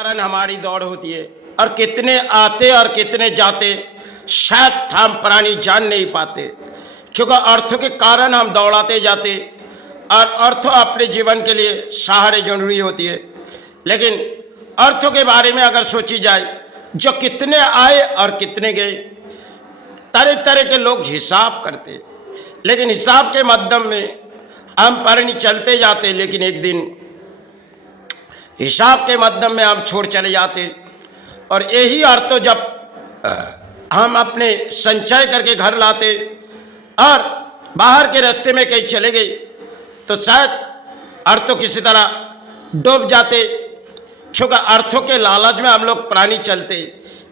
कारण हमारी दौड़ होती है, और कितने आते और कितने जाते शायद हम प्राणी जान नहीं पाते, क्योंकि अर्थों के कारण हम दौड़ाते जाते और अर्थों अपने जीवन के लिए सहारे जरूरी होती है। लेकिन अर्थों के बारे में अगर सोची जाए, जो कितने आए और कितने गए, तरह तरह के लोग हिसाब करते, लेकिन हिसाब के माध्यम में हम प्राणी चलते जाते, लेकिन एक दिन हिसाब के माध्यम में हम छोड़ चले जाते। और यही अर्थ जब हम अपने संचय करके घर लाते और बाहर के रास्ते में कहीं चले गए, तो शायद अर्थों किसी तरह डूब जाते, क्योंकि अर्थों के लालच में हम लोग प्राणी चलते,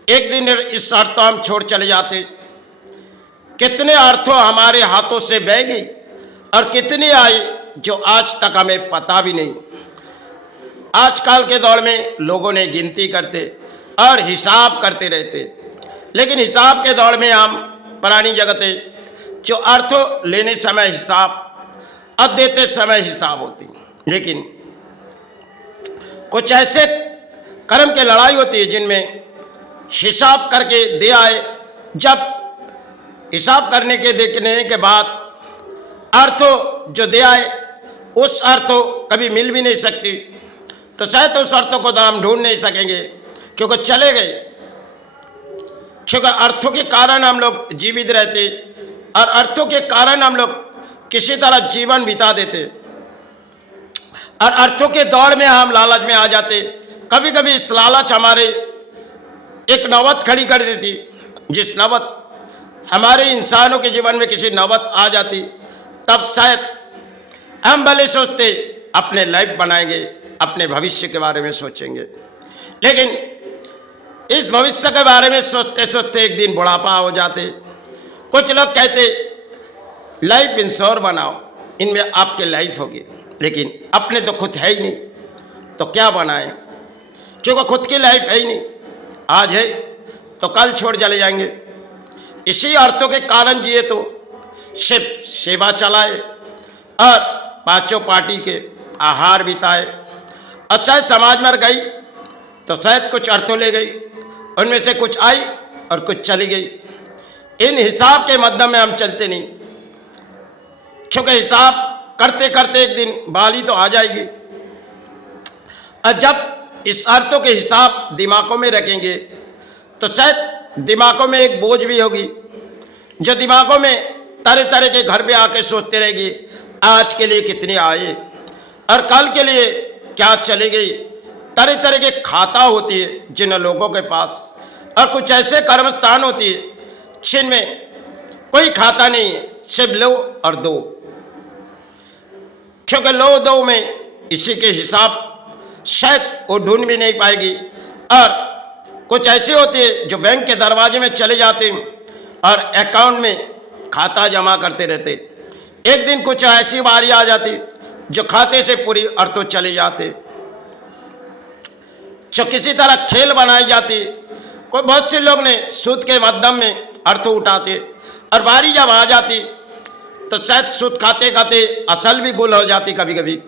एक दिन इस अर्थ हम छोड़ चले जाते। कितने अर्थों हमारे हाथों से बह गई और कितने आए जो आज तक हमें पता भी नहीं। आजकल के दौर में लोगों ने गिनती करते और हिसाब करते रहते, लेकिन हिसाब के दौर में हम प्राणी जगते, जो अर्थों लेने समय हिसाब और देते समय हिसाब होती। लेकिन कुछ ऐसे कर्म की लड़ाई होती है जिनमें हिसाब करके दे आए, जब हिसाब करने के देखने के बाद अर्थों जो दे आए उस अर्थों कभी मिल भी नहीं सकती, तो शायद उस अर्थों को हम ढूंढ नहीं सकेंगे, क्योंकि चले गए। क्योंकि अर्थों के कारण हम लोग जीवित रहते और अर्थों के कारण हम लोग किसी तरह जीवन बिता देते, और अर्थों के दौड़ में हम लालच में आ जाते। कभी कभी इस लालच हमारे एक नौबत खड़ी कर देती, जिस नौबत हमारे इंसानों के जीवन में किसी नौबत आ जाती, तब शायद हम भले सोचते अपने लाइफ बनाएंगे, अपने भविष्य के बारे में सोचेंगे, लेकिन इस भविष्य के बारे में सोचते सोचते एक दिन बुढ़ापा हो जाते। कुछ लोग कहते लाइफ इंश्योर बनाओ, इनमें आपके लाइफ होगी, लेकिन अपने तो खुद है ही नहीं, तो क्या बनाएं, क्योंकि खुद की लाइफ है ही नहीं। आज है तो कल छोड़ चले जाएंगे। इसी अर्थों के कारण जिए तो सिर्फ सेवा चलाए और पांचों पार्टी के आहार बिताए, अच्छा समाज में गई तो शायद कुछ अर्थों ले गई, उनमें से कुछ आई और कुछ चली गई। इन हिसाब के माध्यम में हम चलते नहीं, क्योंकि हिसाब करते करते एक दिन बाली तो आ जाएगी। और जब इस अर्थों के हिसाब दिमागों में रखेंगे तो शायद दिमागों में एक बोझ भी होगी, जो दिमागों में तरह तरह के घर पे आके सोचते रहेगी, आज के लिए कितने आए और कल के लिए क्या चले गई। तरह तरह के खाता होती है जिन लोगों के पास, और कुछ ऐसे कर्म स्थान होती है जिनमें कोई खाता नहीं है, सिर्फ लो और दो, क्योंकि लो दो में इसी के हिसाब शायद वो ढूंढ भी नहीं पाएगी। और कुछ ऐसे होते हैं जो बैंक के दरवाजे में चले जाते हैं और अकाउंट में खाता जमा करते रहते, एक दिन कुछ ऐसी बारी आ जाती जो खाते से पूरी अर्थों चले जाते, जो किसी तरह खेल बनाई जाती। कोई बहुत से लोग ने सूद के माध्यम में अर्थों उठाते, और बारी जब आ जाती तो शायद सूद खाते खाते असल भी गुल हो जाती। कभी कभी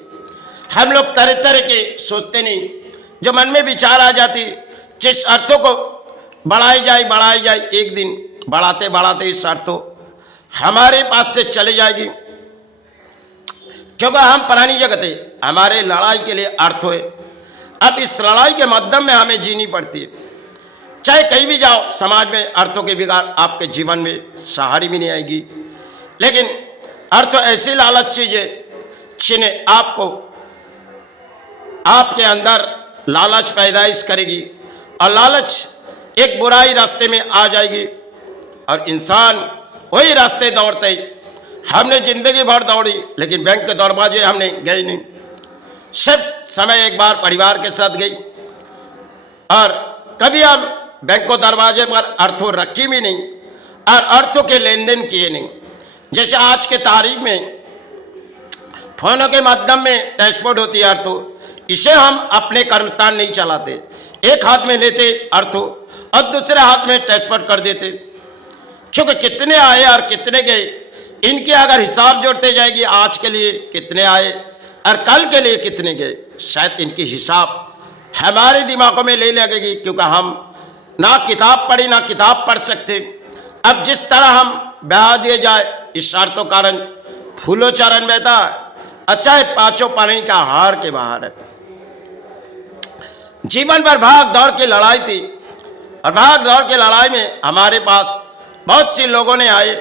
हम लोग तरह तरह के सोचते नहीं, जो मन में विचार आ जाती, जिस अर्थों को बढ़ाई जाए, एक दिन बढ़ाते बढ़ाते इस अर्थों हमारे पास से चले जाएगी, क्योंकि हम प्राणी जगत है, हमारे लड़ाई के लिए अर्थ है। अब इस लड़ाई के माध्यम में हमें जीनी पड़ती है, चाहे कहीं भी जाओ, समाज में अर्थों के बिगाड़ आपके जीवन में सहारी भी नहीं आएगी। लेकिन अर्थ ऐसी लालच चीज है जिन्हें आपको आपके अंदर लालच पैदाइश करेगी, और लालच एक बुराई रास्ते में आ जाएगी, और इंसान वही रास्ते दौड़ते ही। हमने जिंदगी भर दौड़ी, लेकिन बैंक के दरवाजे हमने गए नहीं, सिर्फ समय एक बार परिवार के साथ गई, और कभी हम बैंक को दरवाजे पर अर्थों रखी भी नहीं और अर्थों के लेन देन किए नहीं। जैसे आज के तारीख में फोनों के माध्यम में ट्रांसपोर्ट होती है अर्थों, इसे हम अपने कर्मस्थान नहीं चलाते, एक हाथ में लेते अर्थों और दूसरे हाथ में ट्रांसफर कर देते, क्योंकि कितने आए और कितने गए, इनके अगर हिसाब जोड़ते जाएगी, आज के लिए कितने आए और कल के लिए कितने गए, शायद इनकी हिसाब हमारे दिमागों में ले लगेगी, क्योंकि हम ना किताब पढ़ी ना किताब पढ़ सकते। अब जिस तरह हम बहा दिए जाए इस शर्तों कारण फूलो चरण बहता, अच्छा है पांचों पानी का हार के बाहर है। जीवन भर भाग दौड़ की लड़ाई थी, और भाग दौड़ की लड़ाई में हमारे पास बहुत सी लोगों ने आए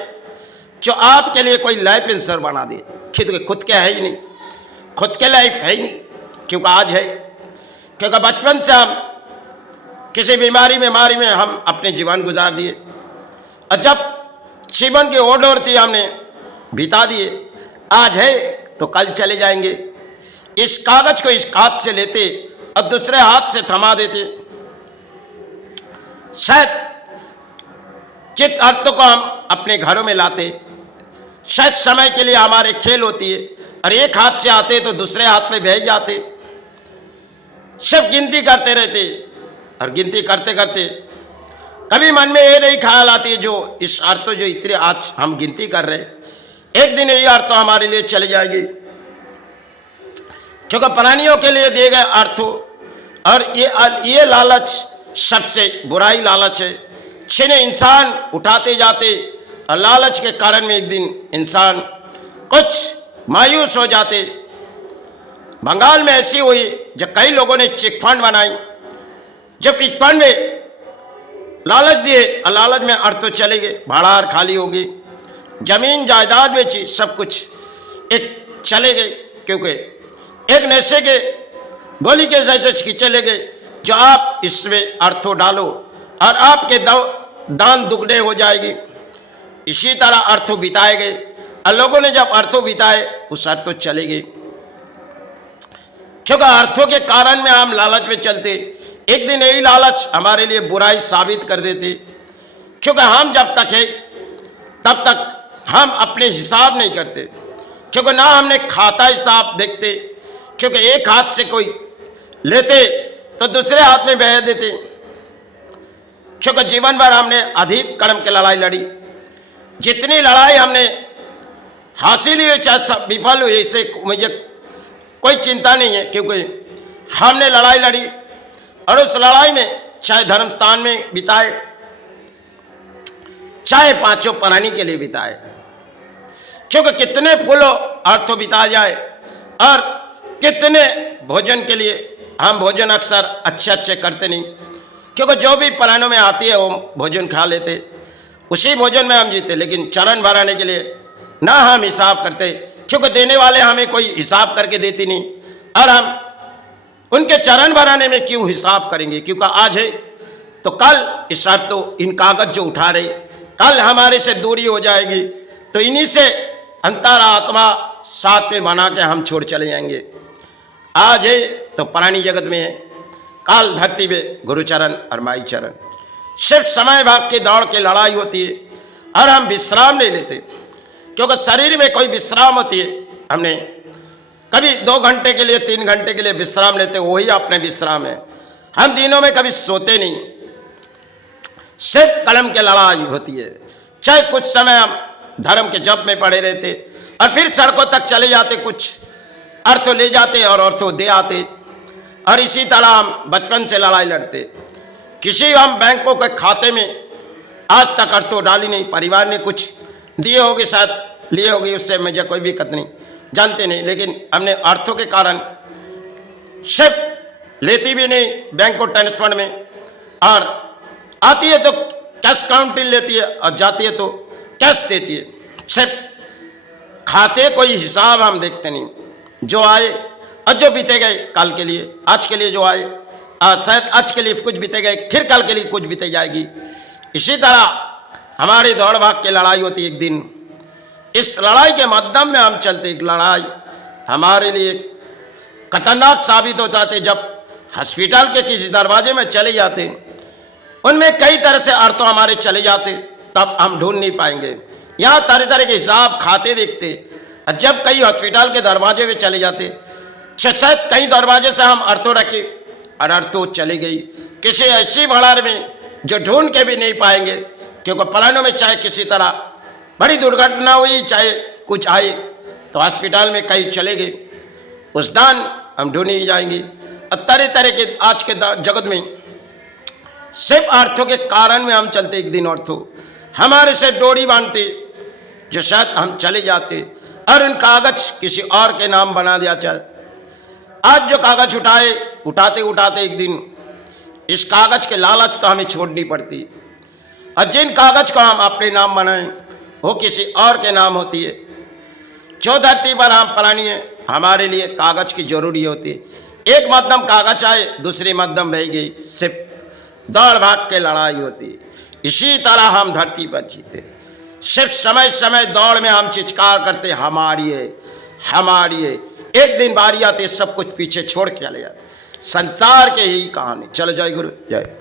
जो आपके लिए कोई लाइफ इंश्योरेंस बना दिए। खुद के है ही नहीं, खुद के लाइफ है ही नहीं, क्योंकि आज है, क्योंकि बचपन से हम किसी बीमारी में हम अपने जीवन गुजार दिए, और जब जीवन की ओर थी हमने बिता दिए। आज है तो कल चले जाएंगे। इस कागज को इस हाथ से लेते और दूसरे हाथ से थमा देते, शायद चित अर्थों को हम अपने घरों में लाते। शायद समय के लिए हमारे खेल होती है, और एक हाथ से आते तो दूसरे हाथ में भेज जाते। सब गिनती करते रहते, और गिनती करते करते कभी मन में ये नहीं ख्याल आती जो इस अर्थों जो इतने आज हम गिनती कर रहे, एक दिन यही अर्थ हमारे लिए चली जाएगी। क्योंकि प्राणियों के लिए दिए गए अर्थों और ये लालच सबसे बुराई लालच है, जिन्हें इंसान उठाते जाते, और लालच के कारण में एक दिन इंसान कुछ मायूस हो जाते। बंगाल में ऐसी हुई जब कई लोगों ने चिट फंड बनाई, जब चिट फंड में लालच दिए और लालच में अर्थ तो चले गए, भाड़ार खाली हो गई, जमीन जायदाद बेची, सब कुछ एक चले गए, क्योंकि एक नशे के गोली के जैसे खींचे ले गए जो आप इसमें अर्थों डालो और आपके दान दुगने हो जाएगी। इसी तरह अर्थों बिताए गए, और लोगों ने जब अर्थों बिताए उस अर्थों चले गए, क्योंकि अर्थों के कारण में हम लालच में चलते। एक दिन यही लालच हमारे लिए बुराई साबित कर देते, क्योंकि हम जब तक है तब तक हम अपने हिसाब नहीं करते, क्योंकि ना हमने खाता हिसाब देखते, क्योंकि एक हाथ से कोई लेते तो दूसरे हाथ में बह देते। क्योंकि जीवन भर हमने अधिक कर्म की लड़ाई लड़ी, जितनी लड़ाई हमने हासिल हुई चाहे सब विफल हुई, इससे मुझे कोई चिंता नहीं है, क्योंकि हमने लड़ाई लड़ी और उस लड़ाई में चाहे धर्म स्थान में बिताए, चाहे पांचों प्राणी के लिए बिताए। क्योंकि कितने फूलों अर्थों बिता जाए, और कितने भोजन के लिए हम भोजन अक्सर अच्छे अच्छे करते नहीं, क्योंकि जो भी प्राणों में आती है वो भोजन खा लेते, उसी भोजन में हम जीते। लेकिन चरण भराने के लिए ना हम हिसाब करते, क्योंकि देने वाले हमें कोई हिसाब करके देती नहीं, और हम उनके चरण भराने में क्यों हिसाब करेंगे, क्योंकि आज है तो कल इस तो इन कागज जो उठा रहे कल हमारे से दूरी हो जाएगी, तो इन्हीं से अंतरात्मा साथ में बना के हम छोड़ चले जाएंगे। आज है तो प्राणी जगत में है, काल धरती में गुरुचरण और माई चरण। सिर्फ समय भाग की दौड़ की लड़ाई होती है, और हम विश्राम नहीं लेते, क्योंकि शरीर में कोई विश्राम होती है। हमने कभी 2 घंटे के लिए 3 घंटे के लिए विश्राम लेते, वही अपने विश्राम है। हम दिनों में कभी सोते नहीं, सिर्फ कलम की लड़ाई होती है। चाहे कुछ समय हम धर्म के जप में पड़े रहते, और फिर सड़कों तक चले जाते, कुछ अर्थों ले जाते और अर्थों दे आते, और इसी तरह हम बचपन से लड़ाई लड़ते। किसी हम बैंकों के खाते में आज तक अर्थों डाली नहीं, परिवार ने कुछ दिए होंगे, शायद लिए होंगे, उससे मुझे कोई दिक्कत नहीं, जानते नहीं, लेकिन हमने अर्थों के कारण सिर्फ लेती भी नहीं बैंक को ट्रांसफर में, और आती है तो कैश काउंटिंग लेती है, और जाती है तो कैश देती है। सिर्फ खाते कोई हिसाब हम देखते नहीं, जो आए और जो बीते गए कल के लिए, आज के लिए जो आए शायद आज के लिए कुछ बीते गए, फिर कल के लिए कुछ बीते जाएगी। इसी तरह हमारी दौड़ भाग की लड़ाई होती है। एक दिन इस लड़ाई के माध्यम में हम चलते, एक लड़ाई हमारे लिए खतरनाक साबित होता थे। जब हॉस्पिटल के किसी दरवाजे में चले जाते, उनमें कई तरह से अर्थ हमारे चले जाते, तब हम ढूंढ नहीं पाएंगे। यहाँ तरह तरह के हिसाब खाते देखते, और जब कई हॉस्पिटल के दरवाजे में चले जाते, शायद कई दरवाजे से हम अर्थों रखे और अर्थों चली गई किसी ऐसी भड़ार में जो ढूंढ के भी नहीं पाएंगे, क्योंकि प्राणों में चाहे किसी तरह बड़ी दुर्घटना हुई, चाहे कुछ आए, तो हॉस्पिटल में कई चले गए, उस दान हम ढूंढ ही जाएंगे। तरह तरह के आज के जगत में सिर्फ अर्थों के कारण में हम चलते, एक दिन अर्थों हमारे से डोरी बांधते जो शायद हम चले जाते और उन कागज किसी और के नाम बना दिया जाए। आज जो कागज उठाते उठाते एक दिन इस कागज के लालच तो हमें छोड़नी पड़ती, और जिन कागज को हम अपने नाम बनाएं वो किसी और के नाम होती है। जो धरती पर हम प्राणी है, हमारे लिए कागज की जरूरी होती है। एक मध्यम कागज आए, दूसरी मध्यम बह गई, सिर्फ दौड़ भाग के लड़ाई होती। इसी तरह हम धरती पर जीते, सिर्फ समय समय दौड़ में हम चिৎकार करते हमारी है हमारी है। एक दिन बारी आती सब कुछ पीछे छोड़ के चले जाते। संसार के ही कहानी। चलो जय गुरु जय।